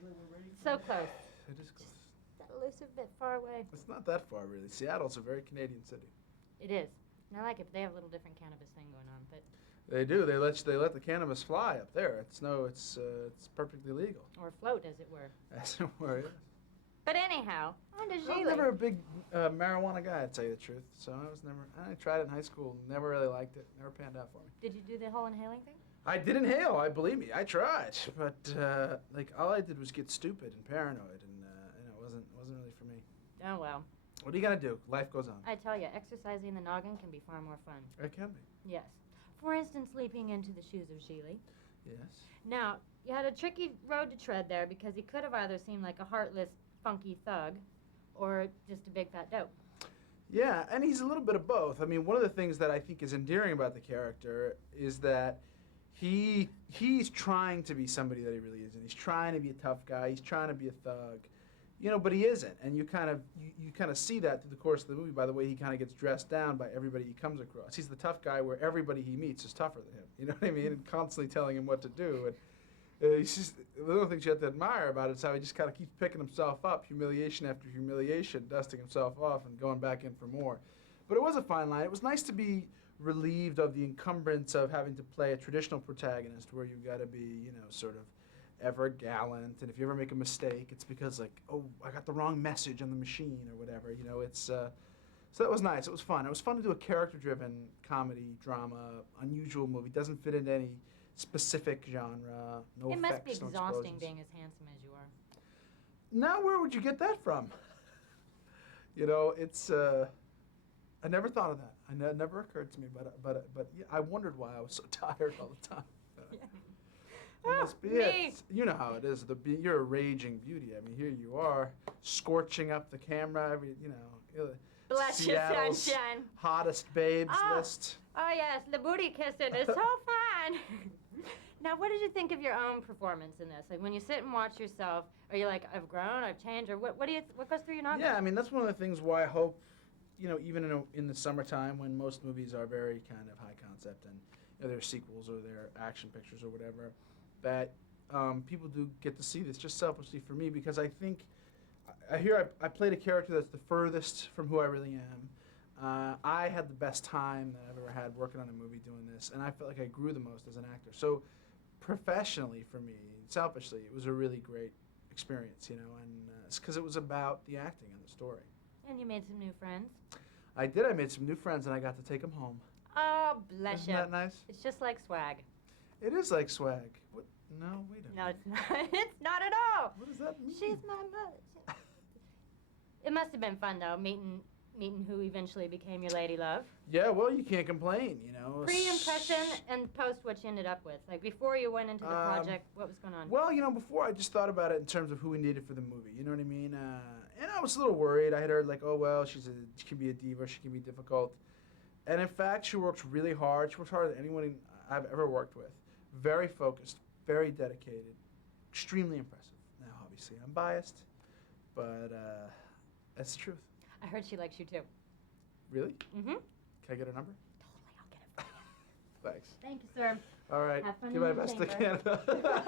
Sheila, we're ready. So close. It is close. Just that elusive bit far away. It's not that far, really. Seattle's a very Canadian city. It is. And I like it, but they have a little different cannabis thing going on. But They do. They let the cannabis fly up there. It's perfectly legal. or float, as it were. As it were. Yes. But anyhow, on to I was Gigli. never a big marijuana guy, to tell you the truth. So I tried it in high school, never really liked it, never panned out for me. Did you do the whole inhaling thing? I did inhale, believe me, I tried. But, like, all I did was get stupid and paranoid, and, it wasn't really for me. Oh, well. What are you going to do? Life goes on. I tell you, exercising the noggin can be far more fun. It can be. Yes. For instance, leaping into the shoes of Gigli. Yes. Now, you had a tricky road to tread there because he could have either seemed like a heartless, funky thug or just a big fat dope. Yeah, and he's a little bit of both. I mean, one of the things that I think is endearing about the character is that he's trying to be somebody that he really isn't. He's trying to be a tough guy. He's trying to be a thug, but he isn't. And you kind of see that through the course of the movie by the way he kind of gets dressed down by everybody he comes across. He's the tough guy where everybody he meets is tougher than him. You know what I mean? And constantly telling him what to do. And he's just, the little things you have to admire about it is how he just kind of keeps picking himself up, humiliation after humiliation, dusting himself off and going back in for more. But it was a fine line. It was nice to be relieved of the encumbrance of having to play a traditional protagonist where you've got to be, sort of ever gallant. And if you ever make a mistake, it's because, like, oh, I got the wrong message on the machine or whatever. So that was nice. It was fun. It was fun to do a character-driven comedy, drama, unusual movie. Doesn't fit into any specific genre. No It must be effects, no exhausting explosions. being as handsome as you are. Now, where would you get that from? It's. I never thought of that. It never occurred to me, but yeah, I wondered why I was so tired all the time. Yeah. It must be me. it. You know how it is. You're a raging beauty. I mean, here you are, scorching up the camera. Bless you, Seattle's sunshine. hottest babes list. Oh, yes, the booty kissing is so fun. Now, what did you think of your own performance in this? Like, when you sit and watch yourself, are you like, I've grown, I've changed, or what goes through your noggin? Yeah, I mean, that's one of the things why I hope, even in the summertime when most movies are very kind of high concept and they're sequels or they're action pictures or whatever, that people do get to see this just selfishly for me because I think I played a character that's the furthest from who I really am. I had the best time that I've ever had working on a movie doing this, and I felt like I grew the most as an actor. So professionally for me, selfishly, it was a really great experience, and it's because it was about the acting and the story. And you made some new friends. I did. I made some new friends, and I got to take them home. Oh, bless you. Isn't that nice? It's just like swag. It is like swag. What? No, wait a minute. No, it's not. It's not at all. What does that mean? She's my mother. It must have been fun, though, meeting who eventually became your lady love. Yeah, well, you can't complain, Pre-impression and post what you ended up with. Like, before you went into the project, what was going on? Well, before I just thought about it in terms of who we needed for the movie, you know what I mean? And I was a little worried. I had heard, like, oh, well, she can be a diva, she can be difficult. And in fact, she works really hard. She works harder than anyone I've ever worked with. Very focused, very dedicated, extremely impressive. Now, obviously, I'm biased, but that's the truth. I heard she likes you, too. Really? Mm-hmm. Can I get her number? Totally, I'll get it for you. Thanks. Thank you, sir. All right. Have fun Do my in the best to chamber. Canada.